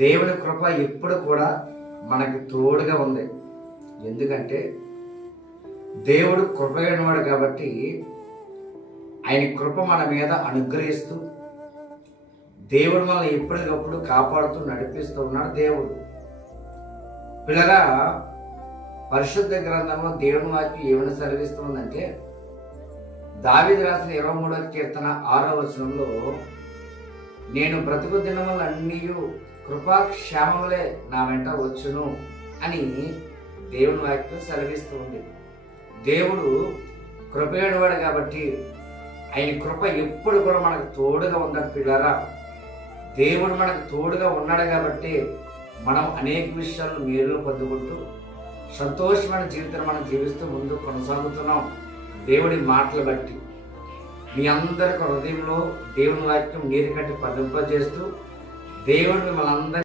దేవుని కృప ఎప్పుడు కూడా మనకి తోడుగా ఉంది. ఎందుకంటే దేవుడు కృపగలవాడు కాబట్టి ఆయన కృప మన మీద అనుగ్రహిస్తూ దేవుడు మనల్ని ఎప్పటికప్పుడు కాపాడుతూ నడిపిస్తూ ఉన్నాడు దేవుడు. పిల్లరా, పరిశుద్ధ గ్రంథంలో దేవుని వాక్యం ఏమైనా సెలవిస్తుందంటే దావీదు రాసిన 23వ కీర్తన 6వ వచనంలో, నేను బ్రతుకు దినములన్నీ కృపాక్షేమములే నా వెంట వచ్చును అని దేవుని వాక్యం సెలవిస్తూ ఉంది. దేవుడు కృపగలవాడు కాబట్టి ఆయన కృప ఎప్పుడు కూడా మనకు తోడుగా ఉందని పిల్లరా. దేవుడు మనకు తోడుగా ఉన్నాడు కాబట్టి మనం అనేక విషయాలను మేలు పొందుకుంటూ సంతోషమైన జీవితం మనం జీవిస్తూ ముందు కొనసాగుతున్నాం దేవుడి మాటలు బట్టి. మీ అందరికి హృదయంలో దేవుని వాక్యం నీరు కట్టి పదింపజేస్తూ దేవుడు మిమ్మల్ని అందరినీ